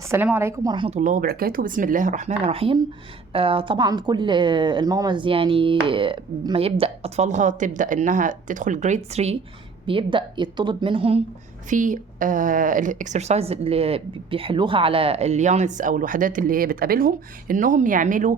السلام عليكم ورحمة الله وبركاته. بسم الله الرحمن الرحيم. طبعا كل المامز يعني ما يبدأ أطفالها تبدأ إنها تدخل جريد 3 بيبدأ يطلب منهم في الاكسرسايز اللي بيحلوها على اليانتس أو الوحدات اللي هي بتقابلهم، إنهم يعملوا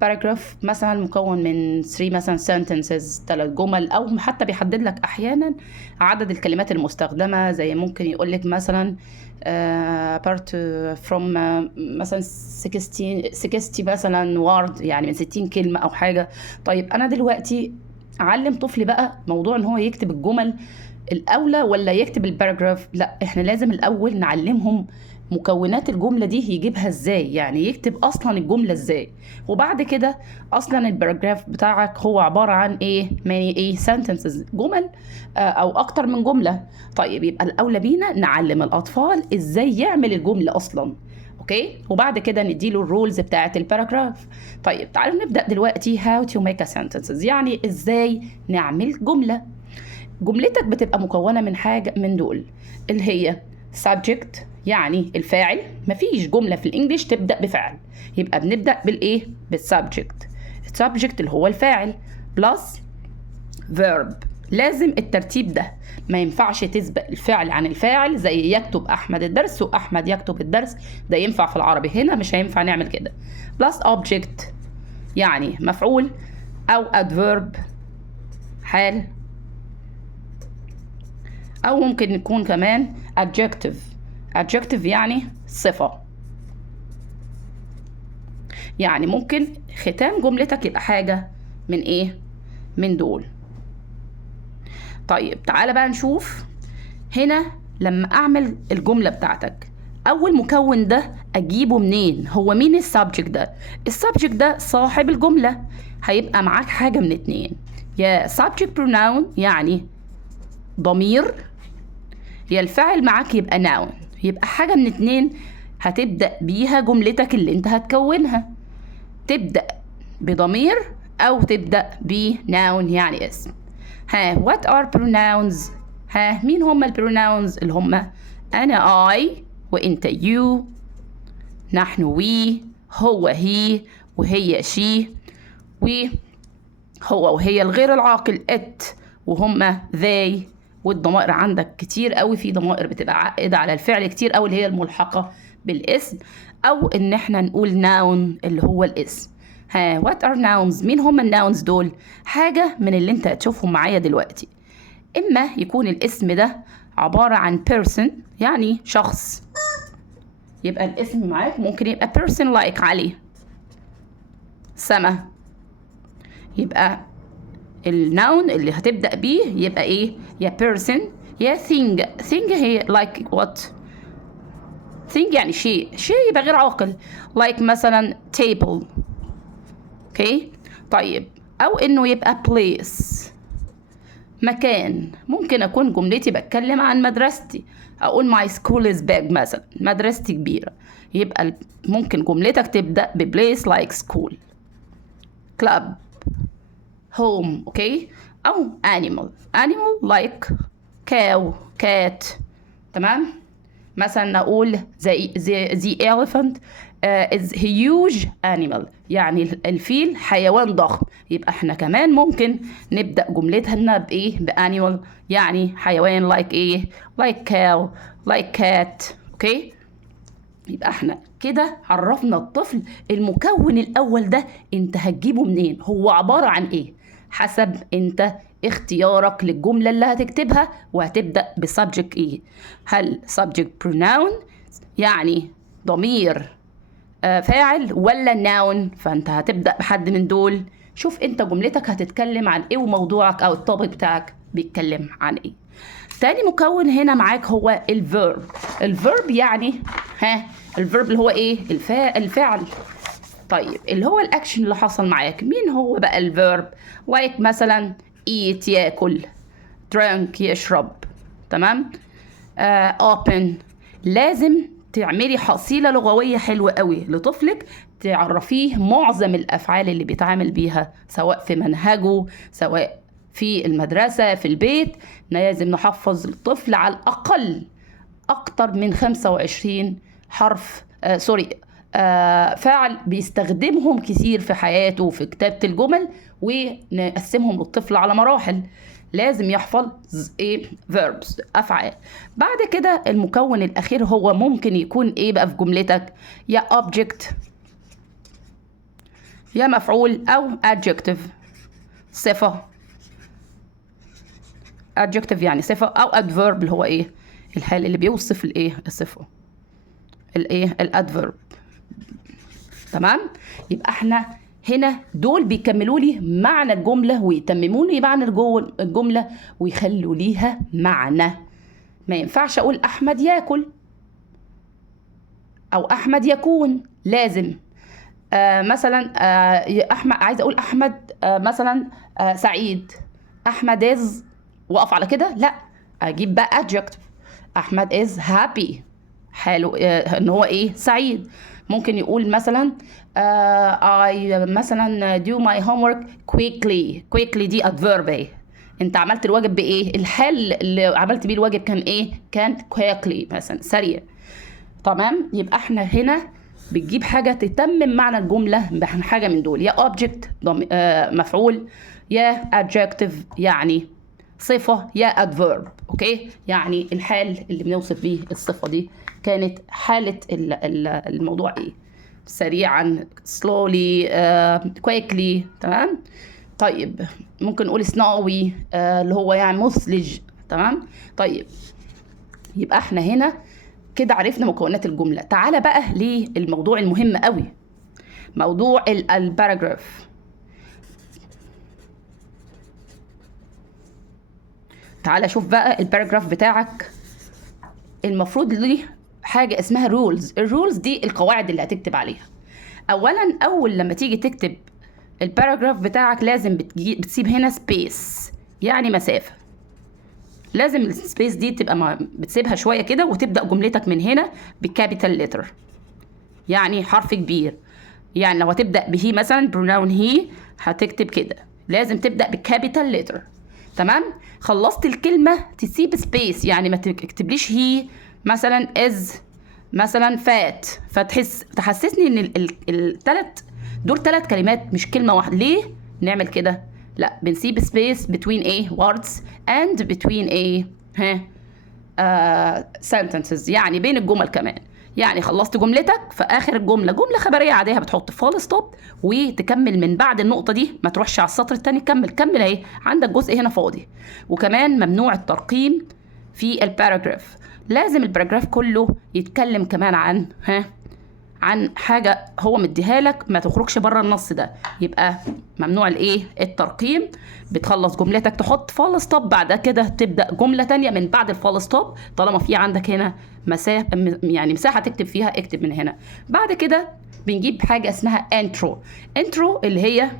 باراجراف مثلا مكون من 3 مثلا sentences 3 جمل، أو حتى بيحدد لك أحيانا عدد الكلمات المستخدمة، زي ممكن يقول لك مثلا part from مثلا 60 مثلا word، يعني من 60 كلمة أو حاجة. طيب أنا دلوقتي أعلم طفلي بقى موضوع إن هو يكتب الجمل الأولى ولا يكتب الباراجراف؟ لا، إحنا لازم الأول نعلمهم مكونات الجملة دي يجيبها ازاي، يعني يكتب اصلا الجملة ازاي، وبعد كده اصلا الباراجراف بتاعك هو عبارة عن ايه؟ many ايه sentences، جمل او اكتر من جملة. طيب يبقى الاولى بينا نعلم الاطفال ازاي يعمل الجملة اصلا، اوكي، وبعد كده نديله الرولز بتاعة الباراجراف. طيب تعالوا نبدأ دلوقتي how to make a sentences، يعني ازاي نعمل جملة. جملتك بتبقى مكونة من حاجة من دول، اللي هي subject يعني الفاعل. مفيش جملة في الانجليش تبدأ بفعل، يبقى بنبدأ بالايه؟ بالسبجكت. السبجكت اللي هو الفاعل بلس verb. لازم الترتيب ده، ما ينفعش تسبق الفعل عن الفاعل، زي يكتب احمد الدرس واحمد يكتب الدرس، ده ينفع في العربي، هنا مش هينفع نعمل كده. بلس object يعني مفعول، او adverb حال، أو ممكن يكون كمان adjective يعني صفة. يعني ممكن ختام جملتك يبقى حاجة من إيه؟ من دول. طيب تعالى بقى نشوف هنا لما أعمل الجملة بتاعتك، أول مكون ده أجيبه منين؟ هو مين السبجكت ده؟ السبجكت ده صاحب الجملة. هيبقى معاك حاجة من اتنين، يا subject pronoun يعني ضمير، يا الفاعل معاك يبقى noun. يبقى حاجة من اتنين هتبدأ بيها جملتك اللي انت هتكونها، تبدأ بضمير أو تبدأ بnoun يعني اسم. what are pronouns؟ مين هم البروناونز؟ اللي هم أنا I، وإنت you، نحن we، هو he، وهي she، وهو وهي الغير العاقل it، وهم they. والضمائر عندك كتير قوي، في ضمائر بتبقى عائدة على الفعل كتير قوي، اللي هي الملحقة بالاسم، او ان احنا نقول noun اللي هو الاسم. what are nouns؟ مين هم الناونز دول؟ حاجة من اللي انت هتشوفهم معايا دلوقتي. اما يكون الاسم ده عبارة عن person يعني شخص، يبقى الاسم معاك ممكن يبقى person like علي، سما. يبقى الناون اللي هتبدأ بيه يبقى ايه؟ يا person يا thing هي like what؟ thing يعني شيء يبقى غير عاقل، like مثلا table، اوكي. طيب او انه يبقى place مكان. ممكن اكون جملتي بتكلم عن مدرستي، اقول my school is big مثلا، مدرستي كبيرة، يبقى ممكن جملتك تبدأ ب place like school، club، home، اوكي. او animal like cow cat، تمام. مثلا نقول the elephant is huge animal، يعني الفيل حيوان ضخم، يبقى احنا كمان ممكن نبدأ جملتنا بإيه؟ بانيمال يعني حيوان like ايه؟ like cow like cat، اوكي. يبقى احنا كده عرفنا الطفل المكون الأول ده انت هتجيبه منين، هو عبارة عن ايه، حسب انت اختيارك للجملة اللي هتكتبها، وهتبدأ بسبجكت ايه. هل subject pronoun يعني ضمير فاعل، ولا noun؟ فانت هتبدأ بحد من دول. شوف انت جملتك هتتكلم عن ايه، وموضوعك او التوبيك بتاعك بيتكلم عن ايه. تاني مكون هنا معاك هو الفيرب. الفيرب يعني الفيرب اللي هو ايه؟ الفعل. طيب اللي هو الاكشن اللي حصل معاك، مين هو بقى الفيرب؟ like مثلا eat ياكل، drink يشرب، تمام. open. لازم تعملي حصيلة لغوية حلوة قوي لطفلك، تعرفيه معظم الأفعال اللي بيتعامل بيها، سواء في منهجه، سواء في المدرسة، في البيت. لازم نحفظ الطفل على الأقل أكتر من 25 حرف فاعل بيستخدمهم كتير في حياته في كتابة الجمل، ونقسمهم للطفل على مراحل. لازم يحفظ ايه verbs افعال. بعد كده المكون الاخير هو ممكن يكون ايه بقى في جملتك؟ يا object يا مفعول او adjective صفة. adjective يعني صفة، او adverb اللي هو ايه الحال اللي بيوصف الايه الصفة، الايه الادفيرب. تمام. يبقى احنا هنا دول بيكملوا لي معنى الجملة ويتمموا لي معنى الجملة ويخلوا ليها معنى. ما ينفعش اقول احمد ياكل او احمد يكون. لازم مثلا احمد، عايز اقول احمد مثلا سعيد. احمد از واقف على كده؟ لا، اجيب بقى adjective. احمد is happy، حاله ان هو ايه سعيد. ممكن يقول مثلا I مثلا do my homework quickly دي adverb ايه. انت عملت الواجب بايه؟ الحال اللي عملت بيه الواجب كان ايه؟ كان quickly مثلا سريع. تمام. يبقى احنا هنا بتجيب حاجة تتمم معنى الجملة بحاجة من دول، يا object مفعول، يا adjective يعني صفة، يا adverb. اوكي، يعني الحال اللي بنوصف بيه الصفة دي كانت حالة الموضوع ايه؟ سريعا slowly quickly. تمام. طيب ممكن نقول snowy اللي هو يعني مثلج. تمام. طيب يبقى احنا هنا كده عرفنا مكونات الجملة. تعالى بقى للموضوع المهم قوي، موضوع الباراجراف. تعالى شوف بقى الباراجراف بتاعك المفروض ليه حاجة اسمها رولز. الرولز دي القواعد اللي هتكتب عليها. اولا اول لما تيجي تكتب الباراجراف بتاعك لازم بتسيب هنا سبيس يعني مسافة. لازم السبيس دي تبقى بتسيبها شوية كده، وتبدأ جملتك من هنا بكابيتال لتر يعني حرف كبير. يعني لو هتبدأ به مثلا بروناون هي هتكتب كده، لازم تبدأ بكابيتال لتر. تمام. خلصت الكلمة تسيب سبيس، يعني ما تكتبليش هي مثلا از مثلا فات، تحسسني ان دول 3 كلمات مش كلمة واحدة. ليه نعمل كده؟ لا، بنسيب سبيس between ايه words and between ايه sentences يعني بين الجمل كمان. يعني خلصت جملتك في اخر الجمله جمله خبريه عاديه بتحط فول ستوب وتكمل من بعد النقطه دي، ما تروحش على السطر الثاني. كمل اهي عندك جزء هنا فاضي. وكمان ممنوع الترقيم في الباراجراف. لازم الباراجراف كله يتكلم كمان عن حاجه هو مديها لك، ما تخرجش بره النص ده. يبقى ممنوع الايه الترقيم. بتخلص جملتك تحط فول ستوب، بعد كده تبدا جمله تانية من بعد الفول ستوب. طالما في عندك هنا مسافه يعني مساحه تكتب فيها، اكتب من هنا. بعد كده بنجيب حاجه اسمها انترو اللي هي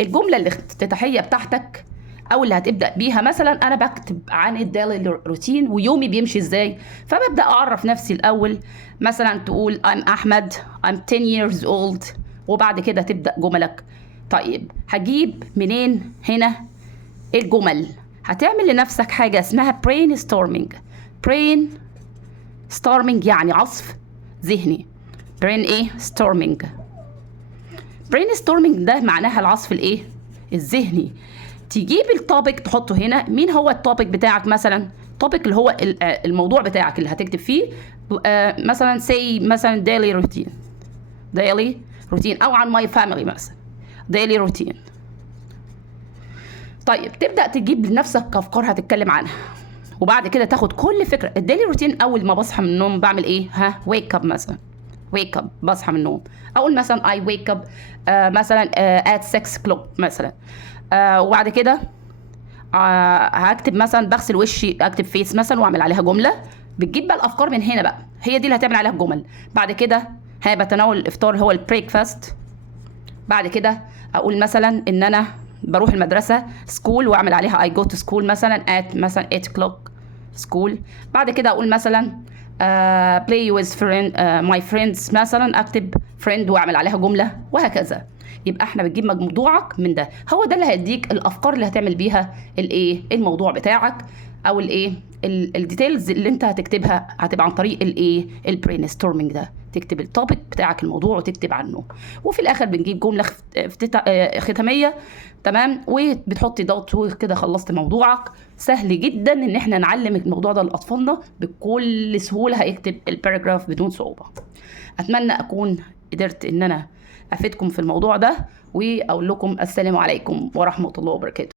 الجمله الافتتاحيه بتاعتك او اللي هتبدا بيها. مثلا انا بكتب عن الديلي روتين ويومي بيمشي ازاي، فببدا اعرف نفسي الاول. مثلا تقول I'm احمد I'm 10 years old، وبعد كده تبدا جملك. طيب هجيب منين هنا الجمل؟ هتعمل لنفسك حاجه اسمها brainstorming يعني عصف ذهني. brainstorming ده معناها العصف الايه الذهني. تجيب التوبيك تحطه هنا. مين هو التوبيك بتاعك؟ مثلا توبيك اللي هو الموضوع بتاعك اللي هتكتب فيه. مثلا say مثلا daily routine او عن my family مثلا daily routine. طيب تبدأ تجيب لنفسك أفكار هتتكلم عنها، وبعد كده تاخد كل فكرة. الديلي روتين أول ما بصحى من النوم بعمل إيه؟ wake up مثلا wake up بصحى من النوم. أقول مثلا I wake up مثلا at 6 o'clock مثلا. وبعد كده هكتب مثلا بغسل وشي، اكتب فيس مثلا واعمل عليها جمله. بتجيب بقى الافكار من هنا بقى، هي دي اللي هتعمل عليها الجمل. بعد كده بتناول الافطار اللي هو البريكفاست. بعد كده اقول مثلا ان انا بروح المدرسه سكول واعمل عليها I go to school مثلا at مثلا 8 o'clock school. بعد كده اقول مثلا play with my friends مثلا اكتب friend واعمل عليها جمله، وهكذا. يبقى احنا بتجيب موضوعك من ده، هو ده اللي هيديك الافكار اللي هتعمل بيها الايه الموضوع بتاعك او الايه الديتيلز اللي انت هتكتبها هتبقى عن طريق الايه، البرين ستورمنج ده. تكتب التوبيك بتاعك، الموضوع، وتكتب عنه، وفي الاخر بنجيب جمله ختاميه، تمام، وبتحطي دوت، وكده خلصت موضوعك. سهل جدا ان احنا نعلم الموضوع ده لاطفالنا بكل سهوله، هيكتب الباراجراف بدون صعوبه. اتمنى اكون قدرت ان انا افيدكم في الموضوع ده، واقول لكم السلام عليكم ورحمه الله وبركاته.